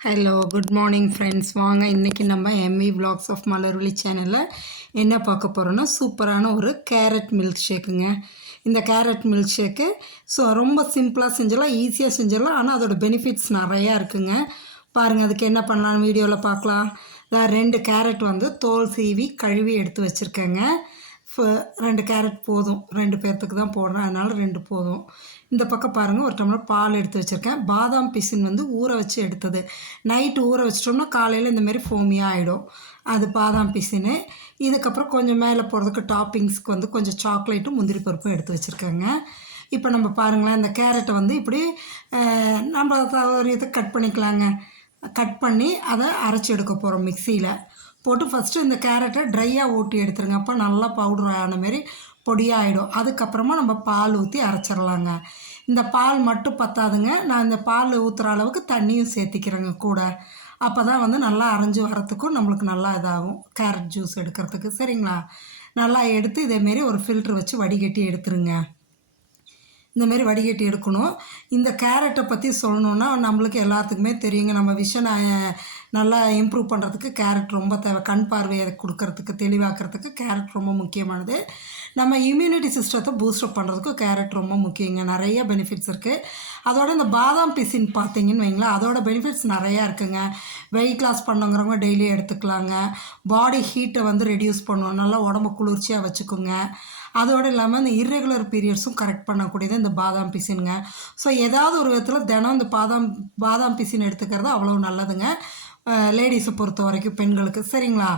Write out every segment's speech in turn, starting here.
Hello good morning friends வாங்க இன்றைக்கி நம்ம எம்இ vlogs ஆஃப் மலர்வழி சேனலில் என்ன பார்க்க போகிறோன்னா சூப்பரான ஒரு கேரட் மில்க் ஷேக்குங்க இந்த கேரட் மில்க் ஷேக்கு ஸோ ரொம்ப சிம்பிளாக செஞ்சிடலாம் ஈஸியாக செஞ்சிடலாம் ஆனால் அதோட பெனிஃபிட்ஸ் நிறையா இருக்குங்க. பாருங்கள் அதுக்கு என்ன பண்ணலான்னு வீடியோவில் பார்க்கலாம். நான் ரெண்டு கேரட் வந்து தோல் சீவி கழுவி எடுத்து வச்சுருக்கேங்க. ரெண்டு கேரட் போதும். ரெண்டு பேர்த்துக்கு தான் போடுறேன். அதனால் ரெண்டு போதும். இந்த பக்கம் பாருங்கள் ஒரு டம்ளர் பால் எடுத்து வச்சுருக்கேன். பாதாம் பிசின் வந்து ஊற வச்சு எடுத்தது. நைட்டு ஊற வச்சிட்டோம்னா காலையில் இந்தமாரி ஃபோமியாக ஆகிடும் அது பாதாம் பிசின்னு இதுக்கப்புறம் கொஞ்சம் மேலே போகிறதுக்கு டாப்பிங்ஸ்க்கு வந்து கொஞ்சம் சாக்லேட்டும் முந்திரி பருப்பும் எடுத்து வச்சுருக்கேங்க. இப்போ நம்ம பாருங்களேன் இந்த கேரட்டை வந்து இப்படி நம்ம ஒரு இது கட் பண்ணிக்கலாங்க. கட் பண்ணி அதை அரைச்சி எடுக்க போகிறோம் மிக்சியில் போட்டு ஃபஸ்ட்டு இந்த கேரட்டை ட்ரையாக ஊட்டி எடுத்துருங்க. அப்போ நல்லா பவுடர் ஆன மாரி பொடியாகிடும் அதுக்கப்புறமா நம்ம பால் ஊற்றி அரைச்சிடலாங்க இந்த பால் மட்டும் பத்தாதுங்க. நான் இந்த பால் ஊற்றுற அளவுக்கு தண்ணியும் சேர்த்திக்கிறேங்க கூட. அப்போ தான் வந்து நல்லா அரைஞ்சு வரத்துக்கும் நம்மளுக்கு நல்லா இதாகும். கேரட் ஜூஸ் எடுக்கிறதுக்கு. சரிங்களா? நல்லா எடுத்து இதேமாரி ஒரு ஃபில்ட்ரு வச்சு வடிகட்டி எடுத்துருங்க. இந்தமாரி வடிகட்டி எடுக்கணும். இந்த கேரட்டை பற்றி சொல்லணுன்னா நம்மளுக்கு எல்லாத்துக்குமே தெரியுங்க. நம்ம விஷனை நல்லா இம்ப்ரூவ் பண்ணுறதுக்கு கேரட் ரொம்ப தேவை. கண் பார்வையை கொடுக்கறதுக்கு தெளிவாக்குறதுக்கு கேரட் ரொம்ப முக்கியமானது. நம்ம இம்யூனிட்டி சிஸ்டத்தை பூஸ்டப் பண்ணுறதுக்கு கேரட் ரொம்ப முக்கியங்க. நிறைய பெனிஃபிட்ஸ் இருக்குது அதோட இந்த பாதாம் பிசின் பார்த்தீங்கன்னு வைங்களேன் அதோட பெனிஃபிட்ஸ் நிறையா இருக்குங்க. வெயிட் லாஸ் பண்ணுங்கிறவங்க டெய்லி எடுத்துக்கலாங்க. பாடி ஹீட்டை வந்து ரெடியூஸ் பண்ணுவோம் நல்லா உடம்பு குளிர்ச்சியாக வச்சுக்கோங்க. அதோடு இல்லாமல் இந்த இர்ரெகுலர் பீரியட்ஸும் கரெக்ட் பண்ணக்கூடியது இந்த பாதாம் பிசினுங்க. ஸோ ஏதாவது ஒரு விதத்தில் தினம் இந்த பாதாம் பாதாம் பிசின் எடுத்துக்கிறது அவ்வளோ நல்லதுங்க. லேடிஸை பொறுத்த வரைக்கும் பெண்களுக்கு. சரிங்களா?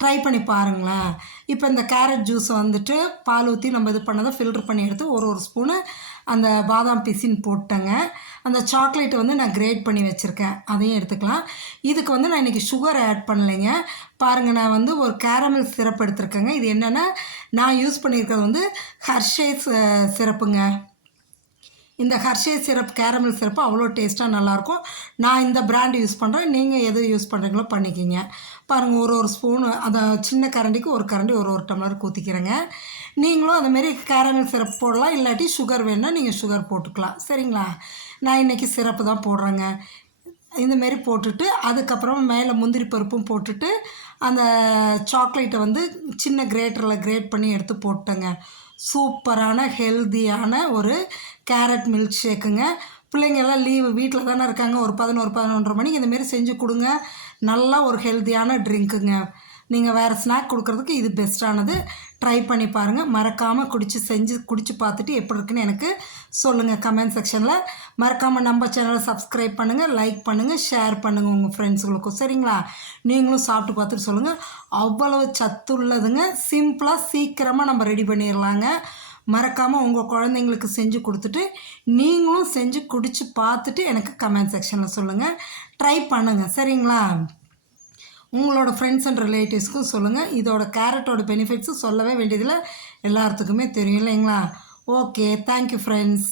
ட்ரை பண்ணி பாருங்களேன். இப்போ இந்த கேரட் ஜூஸ் வந்துட்டு பால் ஊற்றி நம்ம இது பண்ணதை ஃபில்டர் பண்ணி எடுத்து ஒரு ஒரு ஸ்பூனு அந்த பாதாம் பிசின் போட்டேங்க. அந்த சாக்லேட்டை வந்து நான் கிரேட் பண்ணி வச்சுருக்கேன். அதையும் எடுத்துக்கலாம். இதுக்கு வந்து நான் இன்றைக்கி சுகர் ஆட் பண்ணலைங்க. பாருங்கள் நான் வந்து ஒரு கேரமல் சிரப் எடுத்திருக்கேங்க. இது என்னென்னா நான் யூஸ் பண்ணியிருக்கிறது வந்து ஹர்ஷேஸ் சிரப்புங்க இந்த ஹர்ஷே சிரப் கேரமல் சிரப்பு அவ்வளோ டேஸ்ட்டாக நல்லாயிருக்கும். நான் இந்த பிராண்ட் யூஸ் பண்ணுறேன் நீங்கள் எது யூஸ் பண்ணுறீங்களோ பண்ணிக்கிங்க. பாருங்கள் ஒரு ஒரு ஸ்பூனு அந்த சின்ன கரண்டிக்கு ஒரு கரண்டி ஒரு ஒரு டம்ளர் ஊற்றிக்கிறேங்க நீங்களும் அந்தமாரி கேரமல் சிரப் போடலாம். இல்லாட்டி சுகர் வேணுன்னா நீங்கள் சுகர் போட்டுக்கலாம். சரிங்களா? நான் இன்றைக்கி சிரப்பு தான் போடுறேங்க. இந்தமாரி போட்டுட்டு அதுக்கப்புறம் மேலே முந்திரி பருப்பும் போட்டுட்டு அந்த சாக்லேட்டை வந்து சின்ன கிரேட்டரில் கிரேட் பண்ணி எடுத்து போட்டேங்க. சூப்பரான ஹெல்தியான ஒரு கேரட் மில்க் ஷேக்குங்க பிள்ளைங்க எல்லாம் லீவு வீட்டில் தானே இருக்காங்க. ஒரு பதினோரு பதினொன்றரை மணிக்கு இந்தமாரி செஞ்சு கொடுங்க. நல்லா ஒரு ஹெல்தியான ட்ரிங்க்குங்க. நீங்கள் வேறு ஸ்நாக் கொடுக்குறதுக்கு இது பெஸ்ட்டானது ட்ரை பண்ணி பாருங்கள் மறக்காமல் குடித்து செஞ்சு குடித்து பார்த்துட்டு எப்படி இருக்குன்னு எனக்கு சொல்லுங்கள் கமெண்ட் செக்ஷனில் மறக்காமல் நம்ம சேனலை சப்ஸ்கிரைப் பண்ணுங்கள் லைக் பண்ணுங்கள் ஷேர் பண்ணுங்கள் உங்கள் ஃப்ரெண்ட்ஸுங்களுக்கும் சரிங்களா? நீங்களும் சாப்பிட்டு பார்த்துட்டு சொல்லுங்கள் அவ்வளவு சத்துள்ளதுங்க சிம்பிளாக சீக்கிரமாக நம்ம ரெடி பண்ணிடலாங்க. மறக்காமல் உங்கள் குழந்தைங்களுக்கு செஞ்சு கொடுத்துட்டு நீங்களும் செஞ்சு குடித்து பார்த்துட்டு எனக்கு கமெண்ட் செக்ஷனில் சொல்லுங்கள் ட்ரை பண்ணுங்கள் சரிங்களா? உங்களோட ஃப்ரெண்ட்ஸ் அண்ட் ரிலேட்டிவ்ஸ்க்கும் சொல்லுங்கள் இதோட கேரட்டோட பெனிஃபிட்ஸும் சொல்லவே வேண்டியதில்லை. எல்லாத்துக்குமே தெரியும் இல்லைங்களா? Okay thank you friends